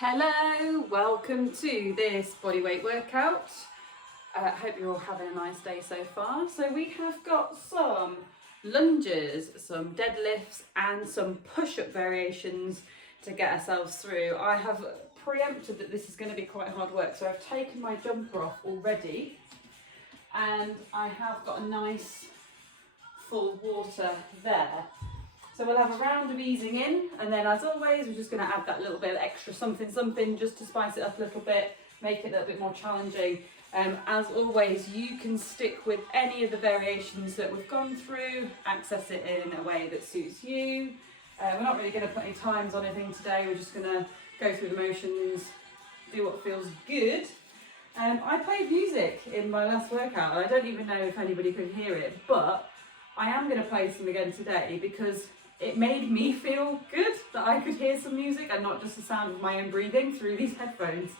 Hello, welcome to this bodyweight workout. I hope you're all having a nice day so far. So we have got some lunges, some deadlifts and some push-up variations to get ourselves through. I have preempted that this is going to be quite hard work, so I've taken my jumper off already and I have got a nice full water there. So we'll have a round of easing in, and then as always we're just going to add that little bit of extra something just to spice it up a little bit, make it a little bit more challenging. As always, you can stick with any of the variations that we've gone through, access it in a way that suits you. We're not really going to put any times on anything today, we're just going to go through the motions, do what feels good. I played music in my last workout, and I don't even know if anybody could hear it, but I am going to play some again today because it made me feel good that I could hear some music and not just the sound of my own breathing through these headphones.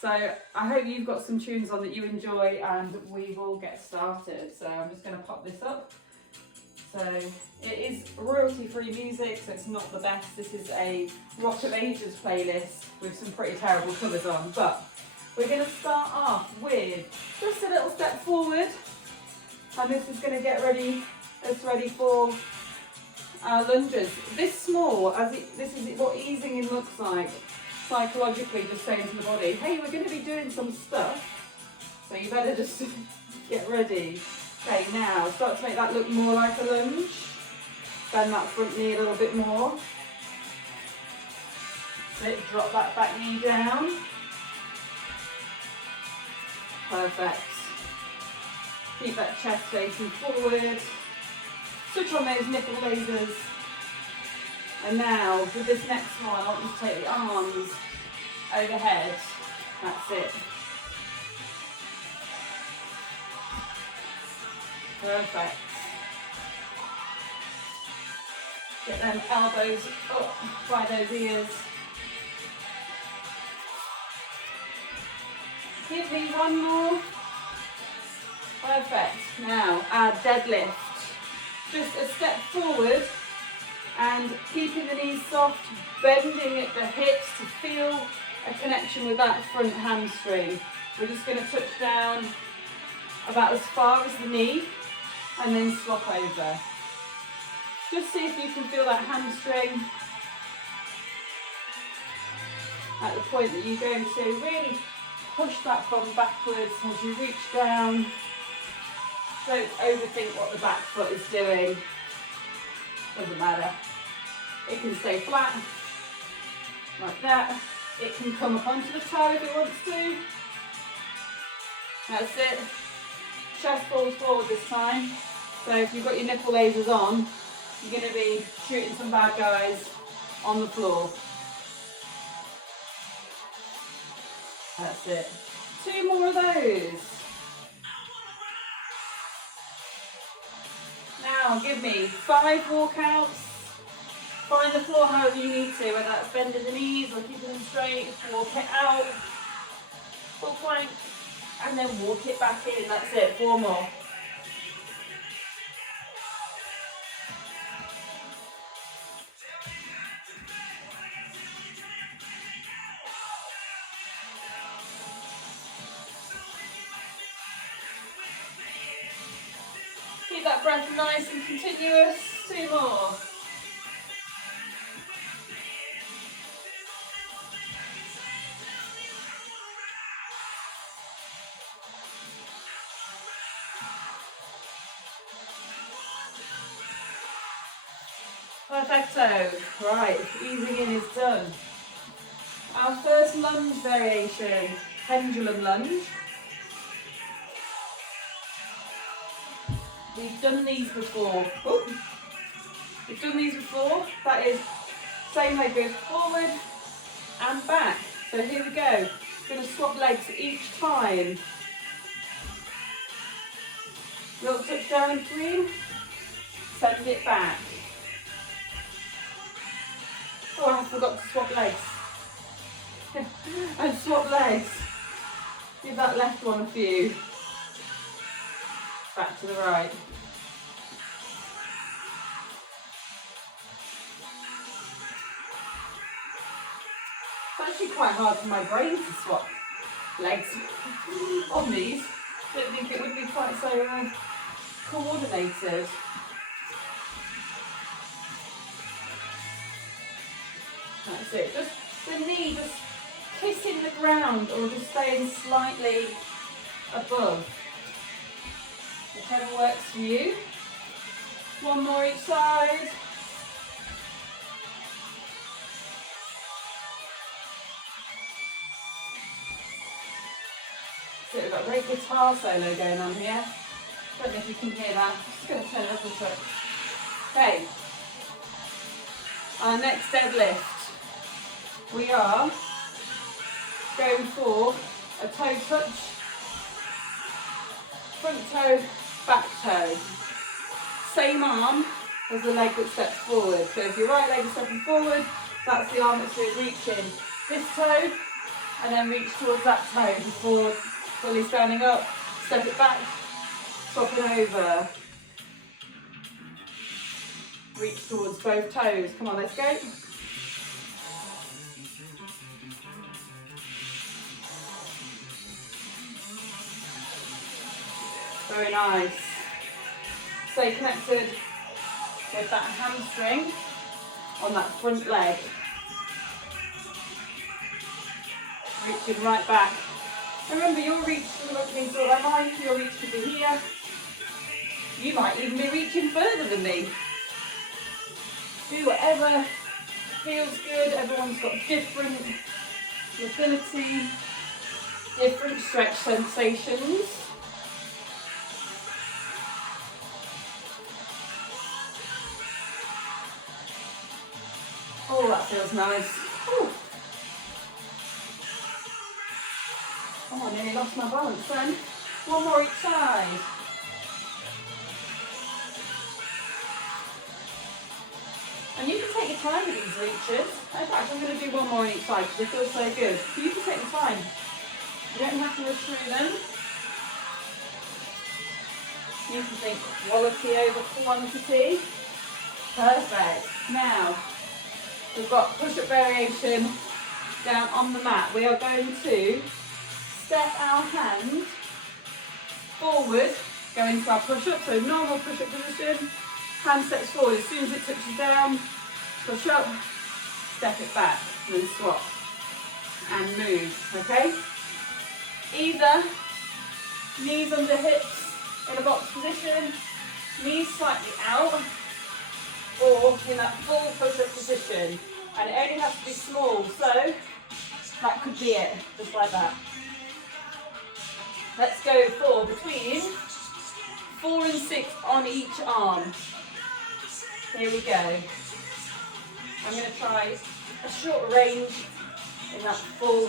So I hope you've got some tunes on that you enjoy, and we will get started. So I'm just going to pop this up. So it is royalty-free music, so it's not the best. This is a Rock of Ages playlist with some pretty terrible covers on, but we're going to start off with just a little step forward, and this is going to get us ready for our lunges. This small, this is what easing in looks like, psychologically just saying to the body, hey, we're going to be doing some stuff, so you better just get ready. Okay, now start to make that look more like a lunge. Bend that front knee a little bit more. Sit, drop that back knee down. Perfect. Keep that chest facing forward. Switch on those nipple lasers. And now, with this next one, I want you to take the arms overhead. That's it. Perfect. Get them elbows up by those ears. Give me one more. Perfect. Now, our deadlift. Just a step forward and keeping the knees soft, bending at the hips to feel a connection with that front hamstring. We're just going to touch down about as far as the knee and then swap over. Just see if you can feel that hamstring at the point that you're going to really push that bum backwards as you reach down. Don't overthink what the back foot is doing. Doesn't matter. It can stay flat, like that. It can come up onto the toe if it wants to. That's it. Chest falls forward this time. So if you've got your nipple lasers on, you're going to be shooting some bad guys on the floor. That's it. 2 more of those. Now give me 5 walkouts. Find the floor however you need to, whether that's bending the knees or keeping them straight. Walk it out, full plank, and then walk it back in. That's it, 4 more. Keep that breath nice and continuous. 2 more. Perfecto. Right, easing in is done. Our first lunge variation, pendulum lunge. We've done these before. Ooh. We've done these before. That is, same leg goes forward and back. So here we go. We're going to swap legs each time. Little touch down in between. Send it back. Oh, I forgot to swap legs. And swap legs. Give that left one a few. Back to the right. actually quite hard for my brain to swap legs on these. I don't think it would be quite so coordinated. That's it. Just the knee just kissing the ground or just staying slightly above. Whichever works for you. One more each side. So we've got a great guitar solo going on here. Don't know if you can hear that. I'm just going to turn it up a bit. Okay. Our next deadlift. We are going for a toe touch, front toe, back toe. Same arm as the leg that steps forward. So if your right leg is stepping forward, that's the arm that's reaching this toe, and then reach towards that toe before fully standing up. Step it back, swap it over. Reach towards both toes. Come on, let's go. Very nice. Stay connected with that hamstring on that front leg. Reaching right back. Remember, your reach doesn't mean sort of like mine. Your reach could be here. You might even be reaching further than me. Do whatever feels good. Everyone's got different mobility, different stretch sensations. Oh, that feels nice. Ooh. Oh, I nearly lost my balance then. One more each side. And you can take your time with these reaches. In fact, I'm going to do one more on each side because they feel so good. You can take your time. You don't have to rush through them. You can think quality over quantity. Perfect. Now, we've got push-up variation down on the mat. We are going to step our hand forward, go into our push-up. So normal push-up position. Hand steps forward. As soon as it touches down, push up, step it back, and then swap and move. Okay? Either knees under hips in a box position, knees slightly out, or in that full push-up position. And it only has to be small, so that could be it, just like that. Let's go for between 4 and 6 on each arm. Here we go. I'm going to try a short range in that full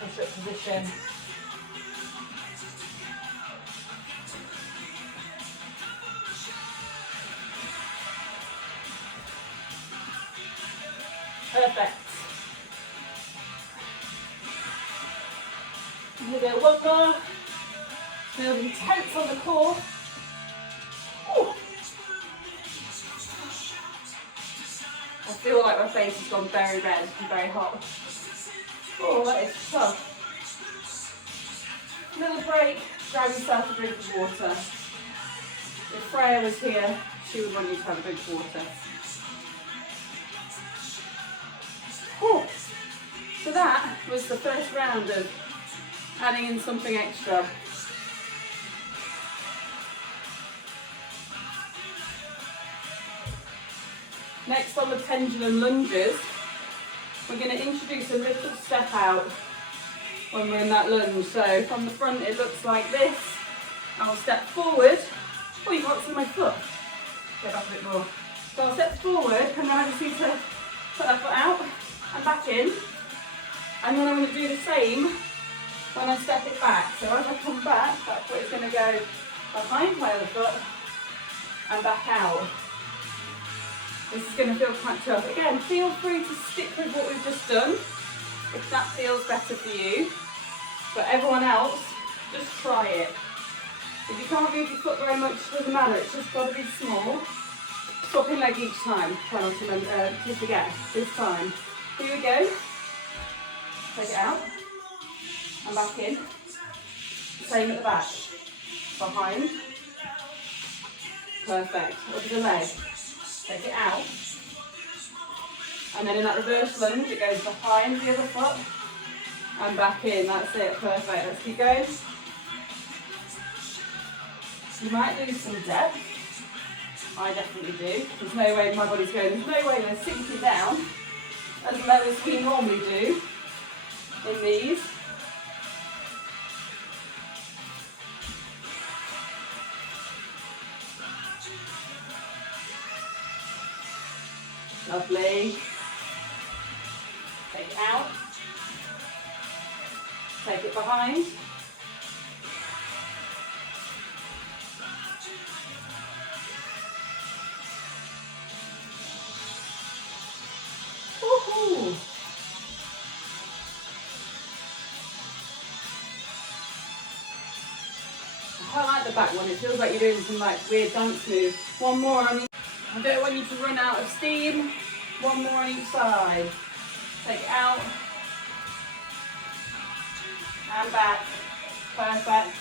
push-up position. Perfect. I'm going to go one more. Feel intense on the core. Ooh. I feel like my face has gone very red and very hot. Oh, that is tough. Little break, grab yourself a drink of water. If Freya was here, she would want you to have a drink of water. Oh. So that was the first round of adding in something extra. Next on the pendulum lunges, we're going to introduce a little step out when we're in that lunge. So from the front it looks like this. I'll step forward. Oh, you can't see my foot. Get back a bit more. So I'll step forward and then I just need to put that foot out and back in. And then I'm going to do the same when I step it back. So as I come back, that foot is going to go behind my other foot and back out. This is going to feel quite tough. Again, feel free to stick with what we've just done if that feels better for you. But everyone else, just try it. If you can't move your foot very much, it doesn't matter. It's just got to be small. Swapping leg each time. Try not to forget this time. Here we go. Take it out. And back in. Same at the back. Behind. Perfect. Up to the leg. Take it out. And then in that reverse lunge, it goes behind the other foot. And back in. That's it. Perfect. Let's keep going. You might lose some depth. I definitely do. There's no way my body's going, there's no way they're sinking down as low as we normally do in these. Lovely. Take it out. Take it behind. Woohoo! I quite like the back one. It feels like you're doing some like weird dance move. One more on each. I don't want you to run out of steam. One more on each side. Take it out. And back. Perfect.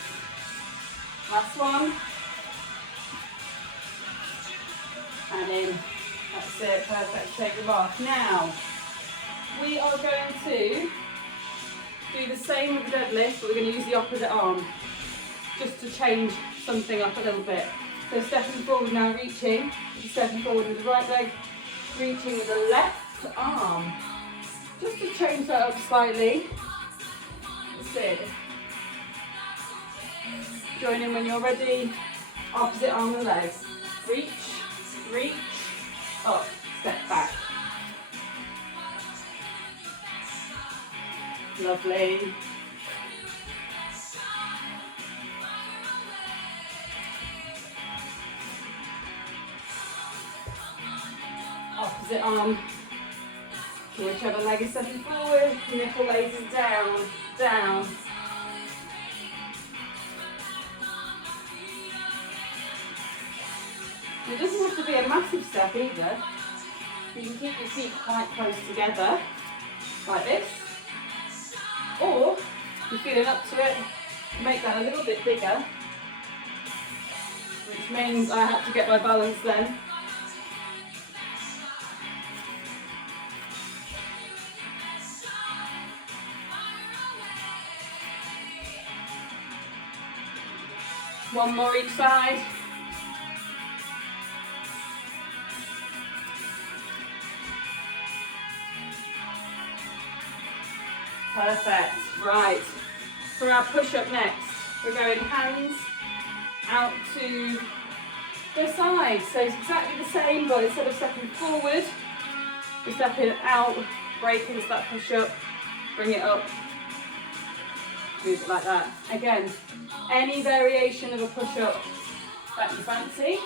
Last one. And in. That's it. Perfect. Take them off. Now, we are going to do the same with the deadlift, but we're going to use the opposite arm. Just to change something up a little bit. So stepping forward now, reaching. Stepping forward with the right leg. Reaching with the left arm. Just to change that up slightly. That's it. Join in when you're ready. Opposite arm and leg. Reach, reach, up, step back. Lovely. Opposite arm. So whichever leg is stepping forward, nipple lays down, down. It doesn't have to be a massive step either. You can keep your feet quite close together, like this. Or, if you're feeling up to it, make that a little bit bigger. Which means I have to get my balance then. One more each side. Perfect. Right. For our push-up next, we're going hands out to the side. So it's exactly the same, but instead of stepping forward, we're stepping out, break into that push-up, bring it up, move it like that. Again, any variation of a push-up that you fancy,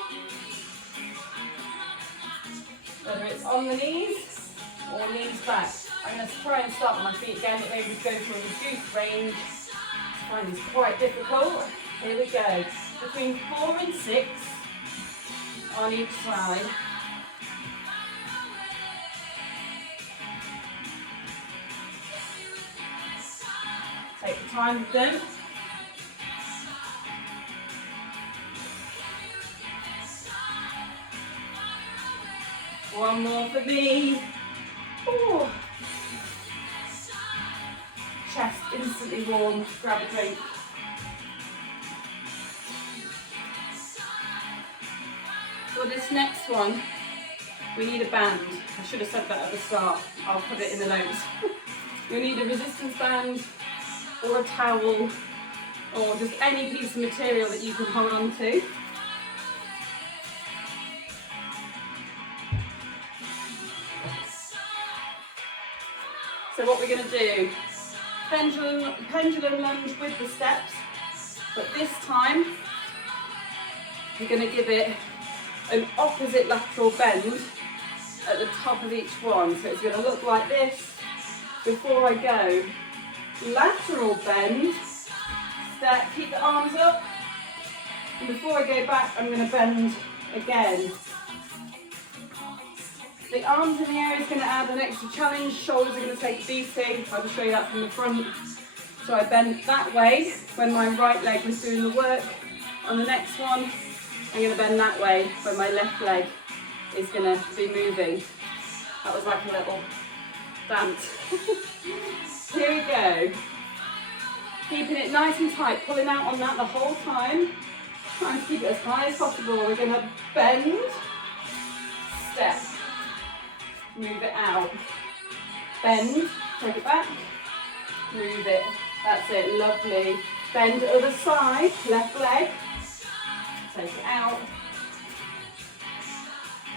whether it's on the knees or knees back. I'm going to try and start with my feet again, but maybe go for a reduced range. I find this quite difficult. Here we go. Between 4 and 6 on each side. Take the time with them. One more for me. Ooh. Chest instantly warm. Grab a drink. For this next one, we need a band. I should have said that at the start. I'll put it in the notes. You'll need a resistance band or a towel or just any piece of material that you can hold on to. So what we're going to do, pendulum lunge with the steps, but this time we're going to give it an opposite lateral bend at the top of each one. So it's going to look like this before I go. Lateral bend, step, keep the arms up, and before I go back I'm going to bend again. The arms in the air is going to add an extra challenge. Shoulders are going to take a beating. I'll just show you that from the front. So I bend that way when my right leg was doing the work. On the next one, I'm going to bend that way when my left leg is going to be moving. That was like a little dance. Here we go. Keeping it nice and tight, pulling out on that the whole time. Trying to keep it as high as possible. We're going to bend, step, move it out. Bend, take it back, move it. That's it, lovely. Bend other side, left leg, take it out.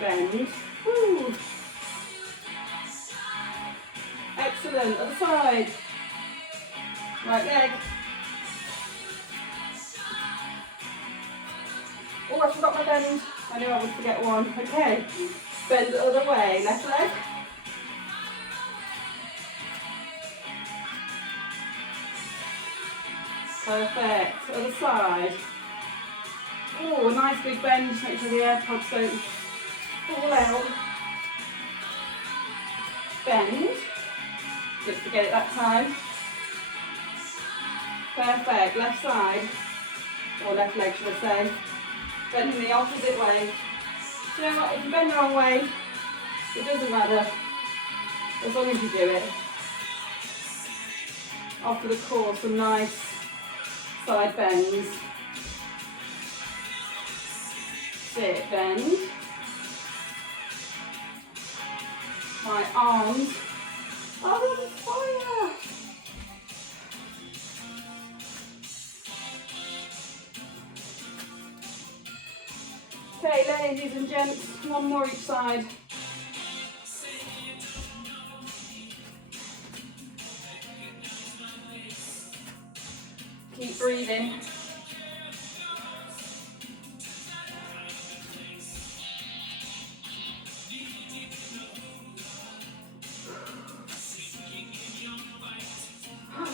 Bend, woo. Excellent, other side. Right leg. Oh, I forgot my bend. I knew I would forget one. Okay. Bend the other way. Left leg. Perfect. Other side. Oh, a nice big bend. Just make sure the AirPods don't fall out. Bend. Didn't forget it that time. Perfect, left side, or left leg should I say. Bending the opposite way. You know what, if you bend the wrong way, it doesn't matter, as long as you do it. After the core, some nice side bends. Sit, bend. My arms are on fire. Okay, ladies and gents, one more each side. Keep breathing.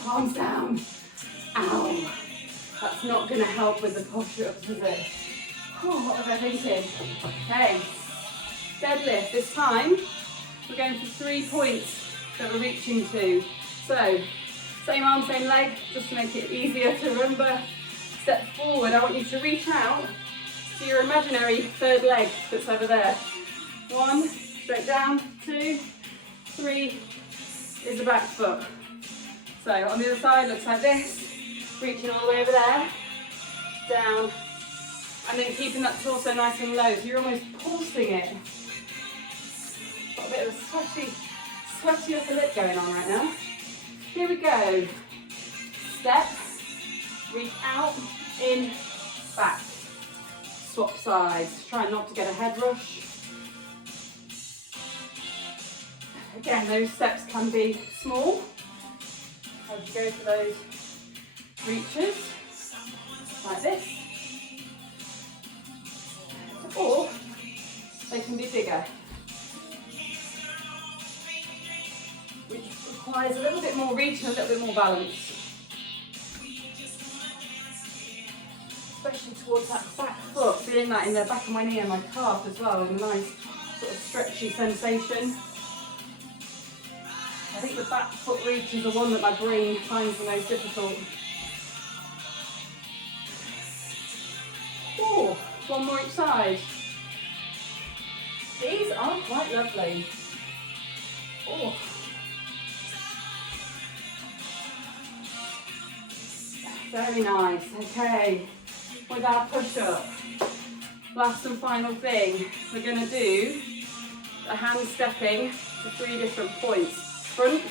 Arms down. Ow. That's not going to help with the push-ups, is it? Oh, what was I thinking? Okay, deadlift. This time, we're going for 3 points that we're reaching to. So, same arm, same leg, just to make it easier to remember. Step forward. I want you to reach out to your imaginary third leg that's over there. 1, straight down. 2, 3 is the back foot. So, on the other side, looks like this. Reaching all the way over there. Down. And then keeping that torso nice and low, so you're almost pulsing it. Got a bit of a sweaty upper lip going on right now. Here we go. Step, reach out, in, back. Swap sides. Try not to get a head rush. Again, those steps can be small as you go for those reaches, like this. Or they can be bigger, which requires a little bit more reach and a little bit more balance, especially towards that back foot, feeling that in the back of my knee and my calf as well, in a nice sort of stretchy sensation. I think the back foot reach is the one that my brain finds the most difficult. Oh, one more each side. These are quite lovely. Oh. Very nice. Okay, with our push-up, last and final thing, we're going to do a hand stepping to 3 different points. Front,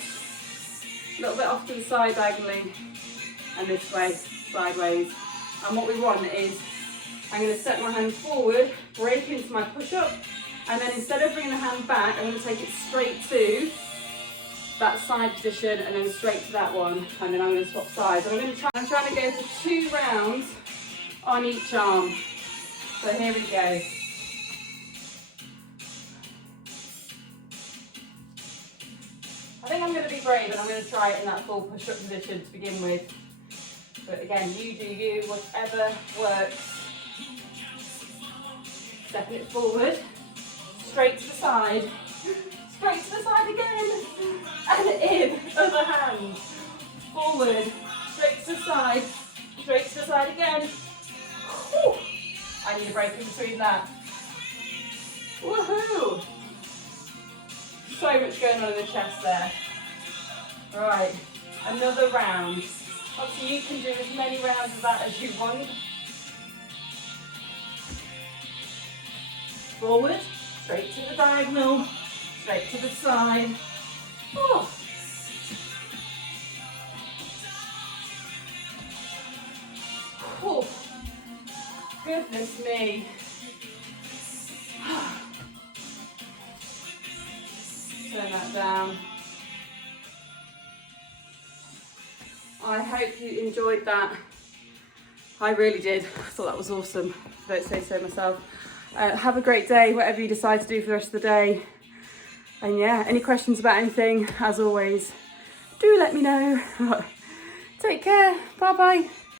a little bit off to the side diagonally, and this way, sideways. And what we want is, I'm going to step my hand forward, break into my push-up, and then instead of bringing the hand back, I'm going to take it straight to that side position, and then straight to that one, and then I'm going to swap sides. And I'm trying to go for 2 rounds on each arm. So here we go. I think I'm going to be brave and I'm going to try it in that full push-up position to begin with. But again, you do you, whatever works. Stepping it forward, straight to the side, straight to the side again, and in, other hand, forward, straight to the side again. Whew. I need a break in between that. Woohoo! So much going on in the chest there. Right, another round. Obviously you can do as many rounds of that as you want. Forward, straight to the diagonal, straight to the side. Oh. Oh. Goodness me. Turn that down. I hope you enjoyed that. I really did. I thought that was awesome. I don't say so myself. Have a great day, whatever you decide to do for the rest of the day. And yeah, any questions about anything, as always, do let me know. Take care. Bye bye.